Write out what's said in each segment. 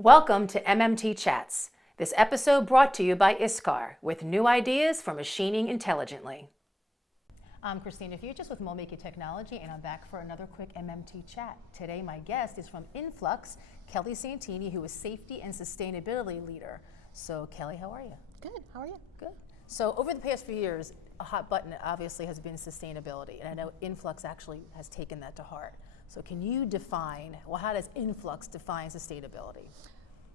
Welcome to MMT Chats. This episode brought to you by ISCAR with new ideas for machining intelligently. I'm Christina Fuges with MoldMaking Technology, and I'm back for another quick MMT chat. Today, my guest is from Influx, Kelly Santini, who is Safety and Sustainability Leader. So, Kelly, how are you? Good. How are you? Good. So, over the past few years, a hot button obviously has been sustainability, and I know Influx actually has taken that to heart. So, can you define, well, how does Influx define sustainability?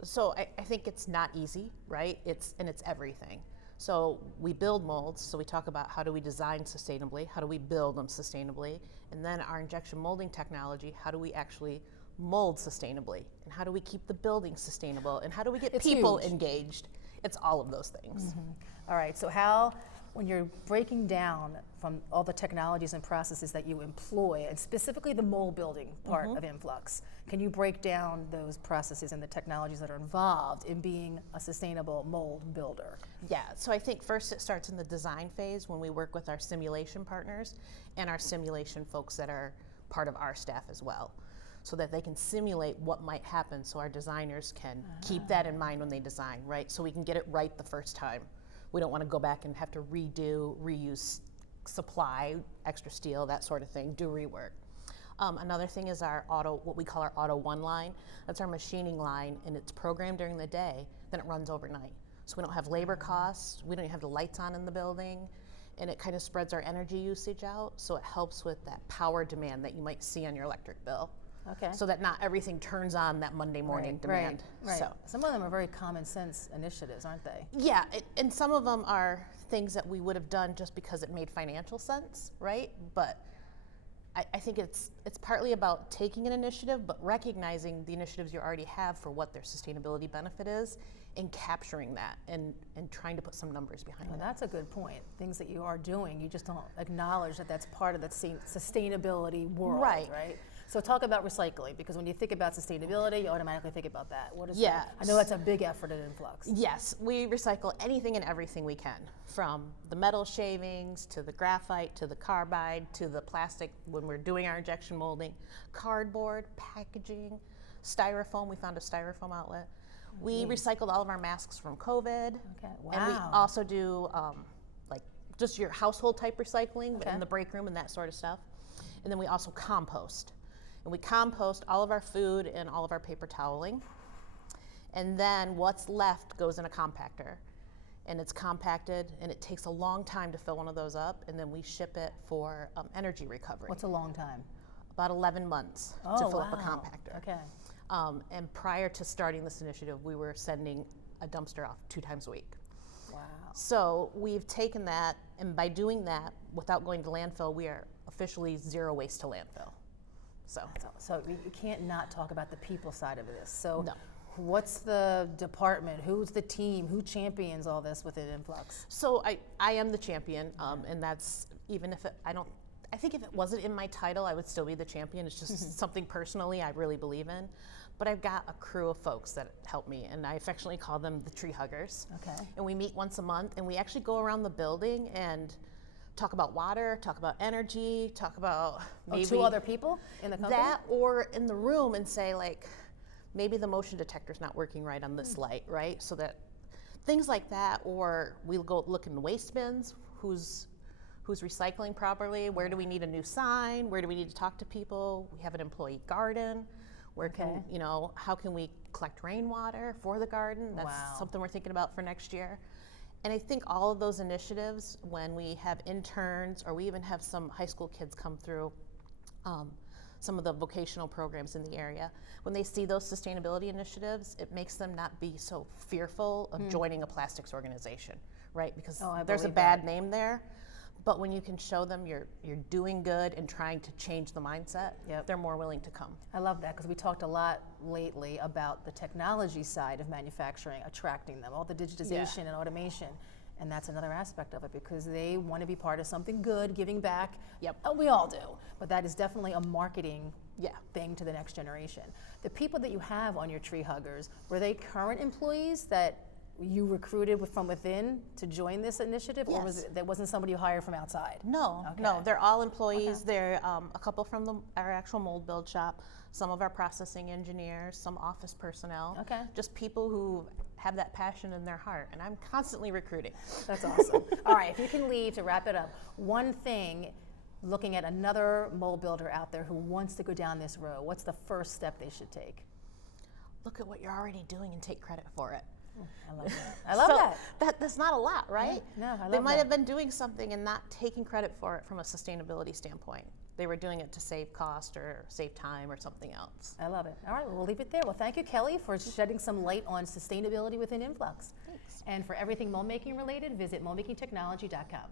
So I think it's not easy, right? It's everything. So we build molds, so we talk about how do we design sustainably, how do we build them sustainably, and then our injection molding technology, how do we actually mold sustainably, and how do we keep the building sustainable, and how do we get people engaged? It's all of those things. Mm-hmm. All right, so how, when you're breaking down from all the technologies and processes that you employ, and specifically the mold building part of Influx, can you break down those processes and the technologies that are involved in being a sustainable mold builder? Yeah, so I think first it starts in the design phase when we work with our simulation partners and our simulation folks that are part of our staff as well, so that they can simulate what might happen so our designers can keep that in mind when they design, right? So we can get it right the first time. We don't want to go back and have to redo, reuse supply, extra steel, that sort of thing, do rework. Another thing is our what we call our Auto 1 line. That's our machining line, and it's programmed during the day, then it runs overnight. So we don't have labor costs, we don't even have the lights on in the building, and it kind of spreads our energy usage out, so it helps with that power demand that you might see on your electric bill. Okay. So that not everything turns on that Monday morning demand. Right. So some of them are very common sense initiatives, aren't they? yeah, and some of them are things that we would have done just because it made financial sense, right? But I think it's partly about taking an initiative, but recognizing the initiatives you already have for what their sustainability benefit is, and capturing that and trying to put some numbers behind it. That's a good point. Things that you are doing, you just don't acknowledge that that's part of the sustainability world, right? So talk about recycling, because when you think about sustainability, you automatically think about that. What is that? I know that's a big effort at Influx. Yes, we recycle anything and everything we can, from the metal shavings, to the graphite, to the carbide, to the plastic when we're doing our injection molding, cardboard, packaging, styrofoam. We found a styrofoam outlet. We recycled all of our masks from COVID. Okay, wow. And we also do like just your household type recycling, but in the break room and that sort of stuff. And then we also compost. And we compost all of our food and all of our paper toweling. And then what's left goes in a compactor. And it's compacted, and it takes a long time to fill one of those up, and then we ship it for energy recovery. What's a long time? About 11 months to fill up a compactor. Okay. And prior to starting this initiative, we were sending a dumpster off 2 times a week. Wow. So we've taken that, and by doing that, without going to landfill, we are officially zero waste to landfill. So you can't not talk about the people side of this. So no. What's the department? Who's the team? Who champions all this within Influx? So I am the champion, and that's, even if I think if it wasn't in my title, I would still be the champion. It's just something personally I really believe in. But I've got a crew of folks that help me, and I affectionately call them the tree huggers. Okay. And we meet once a month, and we actually go around the building and talk about water, talk about energy, talk about maybe 2 other people in the company? That, or in the room, and say, like, maybe the motion detector's not working right on this light, right? So that things like that, or we'll go look in the waste bins, who's recycling properly, where do we need a new sign, where do we need to talk to people? We have an employee garden, where can, how can we collect rainwater for the garden? That's something we're thinking about for next year. And I think all of those initiatives, when we have interns, or we even have some high school kids come through some of the vocational programs in the area, when they see those sustainability initiatives, it makes them not be so fearful of joining a plastics organization, right? Because there's a bad name there. But when you can show them you're doing good and trying to change the mindset, they're more willing to come. I love that, because we talked a lot lately about the technology side of manufacturing, attracting them, all the digitization and automation. And that's another aspect of it, because they want to be part of something good, giving back. We all do. But that is definitely a marketing thing to the next generation. The people that you have on your tree huggers, were they current employees that you recruited from within to join this initiative, or was Yes. it, that wasn't somebody you hired from outside? No, Okay. no, they're all employees. They're a couple from our actual mold build shop, some of our processing engineers, some office personnel. Okay. Just people who have that passion in their heart, and I'm constantly recruiting. That's awesome. All right, if you can leave to wrap it up, one thing, looking at another mold builder out there who wants to go down this road, what's the first step they should take? Look at what you're already doing and take credit for it. I love that. I love So that. that's not a lot, right? No, I love They might that. have been doing something and not taking credit for it from a sustainability standpoint. They were doing it to save cost or save time or something else. I love it. All right, well, we'll leave it there. Well, thank you, Kelly, for shedding some light on sustainability within Influx. Thanks. And for everything mold making related, visit moldmakingtechnology.com.